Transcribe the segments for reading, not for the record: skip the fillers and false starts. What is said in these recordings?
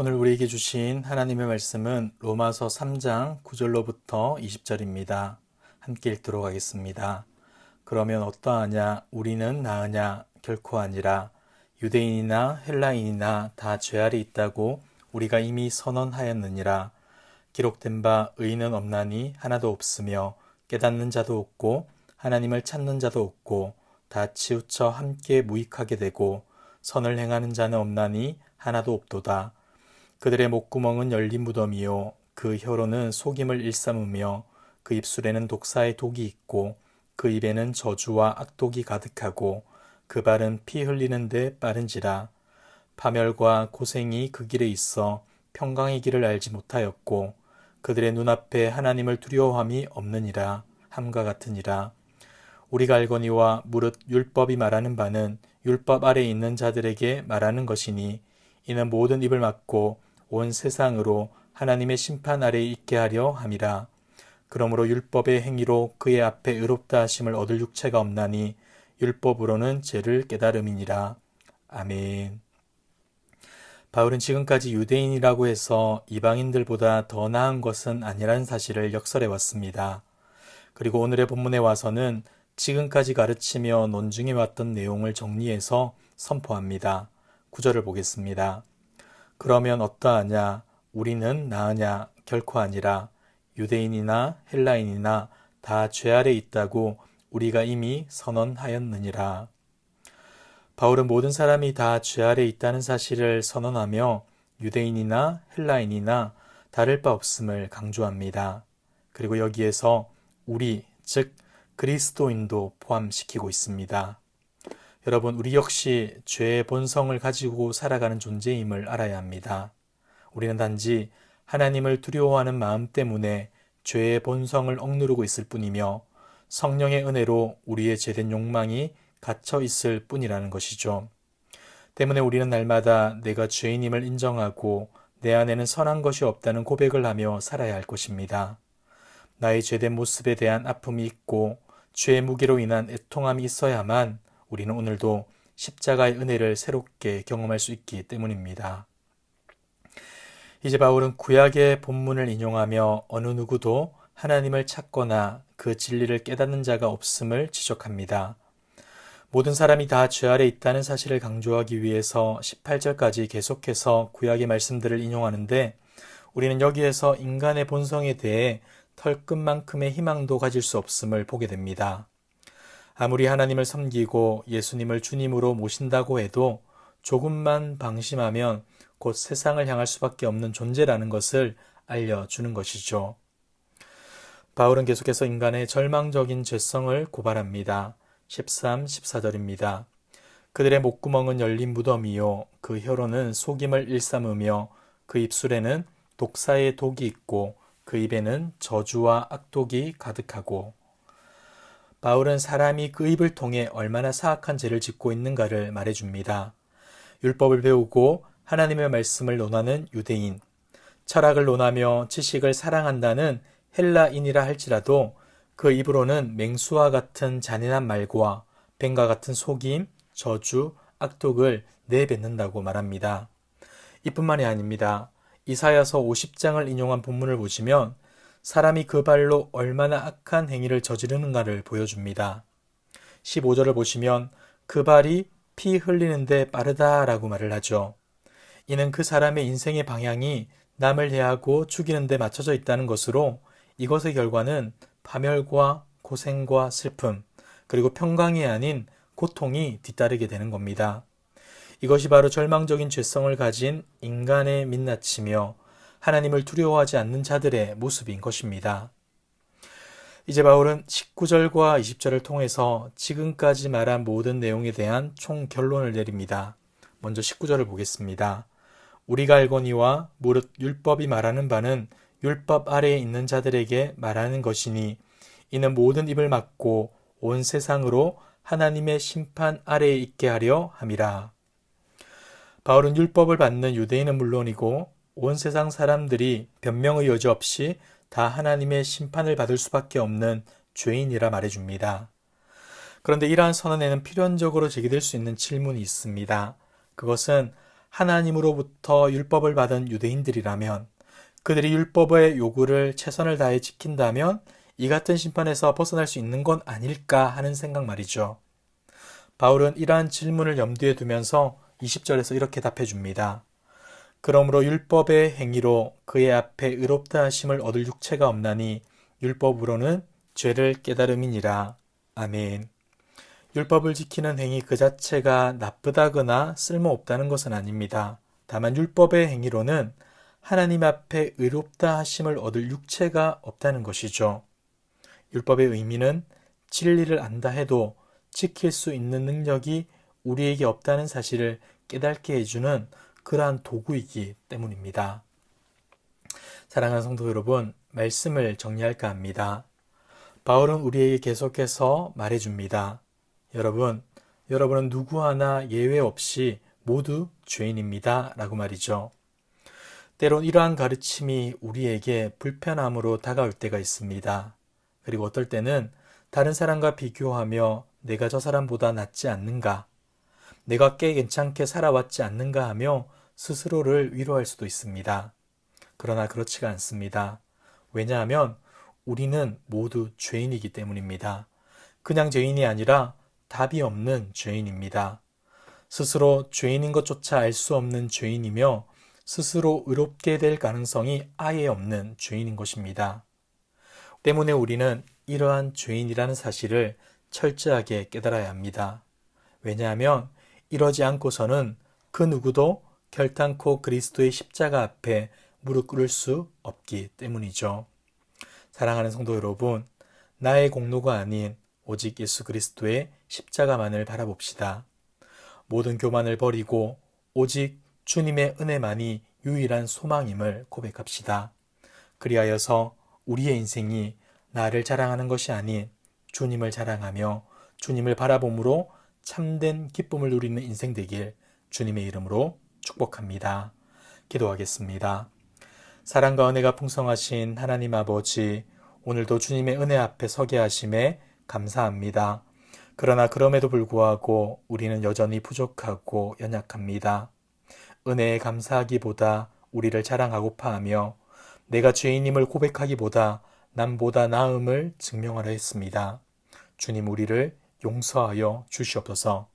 오늘 우리에게 주신 하나님의 말씀은 로마서 3장 9절로부터 20절입니다. 함께 읽도록 하겠습니다. 그러면 어떠하냐? 우리는 나으냐? 결코 아니라. 유대인이나 헬라인이나 다 죄 아래 있다고 우리가 이미 선언하였느니라. 기록된 바 의인은 없나니 하나도 없으며 깨닫는 자도 없고 하나님을 찾는 자도 없고 다 치우쳐 함께 무익하게 되고 선을 행하는 자는 없나니 하나도 없도다. 그들의 목구멍은 열린 무덤이요 그 혀로는 속임을 일삼으며 그 입술에는 독사의 독이 있고 그 입에는 저주와 악독이 가득하고 그 발은 피 흘리는데 빠른지라. 파멸과 고생이 그 길에 있어 평강의 길을 알지 못하였고 그들의 눈앞에 하나님을 두려워함이 없느니라. 함과 같으니라. 우리가 알거니와 무릇 율법이 말하는 바는 율법 아래 있는 자들에게 말하는 것이니 이는 모든 입을 막고 온 세상으로 하나님의 심판 아래에 있게 하려 함이라. 그러므로 율법의 행위로 그의 앞에 의롭다 하심을 얻을 육체가 없나니 율법으로는 죄를 깨달음이니라. 아멘. 바울은 지금까지 유대인이라고 해서 이방인들보다 더 나은 것은 아니라는 사실을 역설해 왔습니다. 그리고 오늘의 본문에 와서는 지금까지 가르치며 논중해 왔던 내용을 정리해서 선포합니다. 9절을 보겠습니다. 그러면 어떠하냐? 우리는 나으냐? 결코 아니라. 유대인이나 헬라인이나 다 죄 아래 있다고 우리가 이미 선언하였느니라. 바울은 모든 사람이 다 죄 아래 있다는 사실을 선언하며 유대인이나 헬라인이나 다를 바 없음을 강조합니다. 그리고 여기에서 우리, 즉 그리스도인도 포함시키고 있습니다. 여러분, 우리 역시 죄의 본성을 가지고 살아가는 존재임을 알아야 합니다. 우리는 단지 하나님을 두려워하는 마음 때문에 죄의 본성을 억누르고 있을 뿐이며 성령의 은혜로 우리의 죄된 욕망이 갇혀 있을 뿐이라는 것이죠. 때문에 우리는 날마다 내가 죄인임을 인정하고 내 안에는 선한 것이 없다는 고백을 하며 살아야 할 것입니다. 나의 죄된 모습에 대한 아픔이 있고 죄의 무게로 인한 애통함이 있어야만 우리는 오늘도 십자가의 은혜를 새롭게 경험할 수 있기 때문입니다. 이제 바울은 구약의 본문을 인용하며 어느 누구도 하나님을 찾거나 그 진리를 깨닫는 자가 없음을 지적합니다. 모든 사람이 다 죄 아래 있다는 사실을 강조하기 위해서 18절까지 계속해서 구약의 말씀들을 인용하는데 우리는 여기에서 인간의 본성에 대해 털끝만큼의 희망도 가질 수 없음을 보게 됩니다. 아무리 하나님을 섬기고 예수님을 주님으로 모신다고 해도 조금만 방심하면 곧 세상을 향할 수밖에 없는 존재라는 것을 알려주는 것이죠. 바울은 계속해서 인간의 절망적인 죄성을 고발합니다. 13, 14절입니다. 그들의 목구멍은 열린 무덤이요 그 혀로는 속임을 일삼으며 그 입술에는 독사의 독이 있고 그 입에는 저주와 악독이 가득하고. 바울은 사람이 그 입을 통해 얼마나 사악한 죄를 짓고 있는가를 말해줍니다. 율법을 배우고 하나님의 말씀을 논하는 유대인, 철학을 논하며 지식을 사랑한다는 헬라인이라 할지라도 그 입으로는 맹수와 같은 잔인한 말과 뱀과 같은 속임, 저주, 악독을 내뱉는다고 말합니다. 이뿐만이 아닙니다. 이사야서 50장을 인용한 본문을 보시면 사람이 그 발로 얼마나 악한 행위를 저지르는가를 보여줍니다. 15절을 보시면 그 발이 피 흘리는데 빠르다라고 말을 하죠. 이는 그 사람의 인생의 방향이 남을 해하고 죽이는 데 맞춰져 있다는 것으로 이것의 결과는 파멸과 고생과 슬픔, 그리고 평강이 아닌 고통이 뒤따르게 되는 겁니다. 이것이 바로 절망적인 죄성을 가진 인간의 민낯이며 하나님을 두려워하지 않는 자들의 모습인 것입니다. 이제 바울은 19절과 20절을 통해서 지금까지 말한 모든 내용에 대한 총 결론을 내립니다. 먼저 19절을 보겠습니다. 우리가 알거니와 무릇 율법이 말하는 바는 율법 아래에 있는 자들에게 말하는 것이니 이는 모든 입을 막고 온 세상으로 하나님의 심판 아래에 있게 하려 함이라. 바울은 율법을 받는 유대인은 물론이고 온 세상 사람들이 변명의 여지 없이 다 하나님의 심판을 받을 수밖에 없는 죄인이라 말해줍니다. 그런데 이러한 선언에는 필연적으로 제기될 수 있는 질문이 있습니다. 그것은 하나님으로부터 율법을 받은 유대인들이라면 그들이 율법의 요구를 최선을 다해 지킨다면 이 같은 심판에서 벗어날 수 있는 건 아닐까 하는 생각 말이죠. 바울은 이러한 질문을 염두에 두면서 20절에서 이렇게 답해 줍니다. 그러므로 율법의 행위로 그의 앞에 의롭다 하심을 얻을 육체가 없나니 율법으로는 죄를 깨달음이니라. 아멘. 율법을 지키는 행위 그 자체가 나쁘다거나 쓸모없다는 것은 아닙니다. 다만 율법의 행위로는 하나님 앞에 의롭다 하심을 얻을 육체가 없다는 것이죠. 율법의 의미는 진리를 안다 해도 지킬 수 있는 능력이 우리에게 없다는 사실을 깨닫게 해주는 그러한 도구이기 때문입니다. 사랑하는 성도 여러분, 말씀을 정리할까 합니다. 바울은 우리에게 계속해서 말해줍니다. 여러분은 누구 하나 예외 없이 모두 죄인입니다. 라고 말이죠. 때론 이러한 가르침이 우리에게 불편함으로 다가올 때가 있습니다. 그리고 어떨 때는 다른 사람과 비교하며 내가 저 사람보다 낫지 않는가, 내가 꽤 괜찮게 살아왔지 않는가 하며 스스로를 위로할 수도 있습니다. 그러나 그렇지가 않습니다. 왜냐하면 우리는 모두 죄인이기 때문입니다. 그냥 죄인이 아니라 답이 없는 죄인입니다. 스스로 죄인인 것조차 알 수 없는 죄인이며 스스로 의롭게 될 가능성이 아예 없는 죄인인 것입니다. 때문에 우리는 이러한 죄인이라는 사실을 철저하게 깨달아야 합니다. 왜냐하면 이러지 않고서는 그 누구도 결단코 그리스도의 십자가 앞에 무릎 꿇을 수 없기 때문이죠. 사랑하는 성도 여러분, 나의 공로가 아닌 오직 예수 그리스도의 십자가만을 바라봅시다. 모든 교만을 버리고 오직 주님의 은혜만이 유일한 소망임을 고백합시다. 그리하여서 우리의 인생이 나를 자랑하는 것이 아닌 주님을 자랑하며 주님을 바라봄으로 참된 기쁨을 누리는 인생 되길 주님의 이름으로 축복합니다. 기도하겠습니다. 사랑과 은혜가 풍성하신 하나님 아버지, 오늘도 주님의 은혜 앞에 서게 하심에 감사합니다. 그러나 그럼에도 불구하고 우리는 여전히 부족하고 연약합니다. 은혜에 감사하기보다 우리를 자랑하고파 하며 내가 죄인임을 고백하기보다 남보다 나음을 증명하려 했습니다. 주님, 우리를 용서하여 주시옵소서.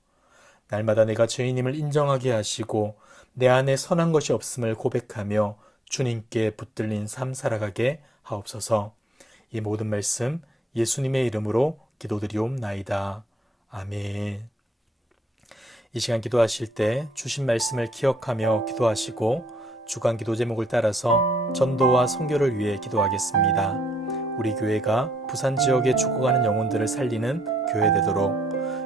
날마다 내가 죄인임을 인정하게 하시고 내 안에 선한 것이 없음을 고백하며 주님께 붙들린 삶 살아가게 하옵소서. 이 모든 말씀 예수님의 이름으로 기도드리옵나이다. 아멘. 이 시간 기도하실 때 주신 말씀을 기억하며 기도하시고 주간 기도 제목을 따라서 전도와 선교를 위해 기도하겠습니다. 우리 교회가 부산 지역에 죽어가는 영혼들을 살리는 교회 되도록,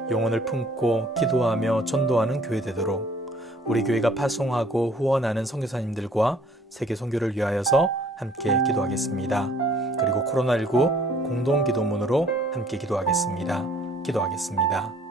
영혼을 품고 기도하며 전도하는 교회 되도록 우리 교회가 파송하고 후원하는 선교사님들과 세계 선교를 위하여서 함께 기도하겠습니다. 그리고 코로나19 공동기도문으로 함께 기도하겠습니다. 기도하겠습니다.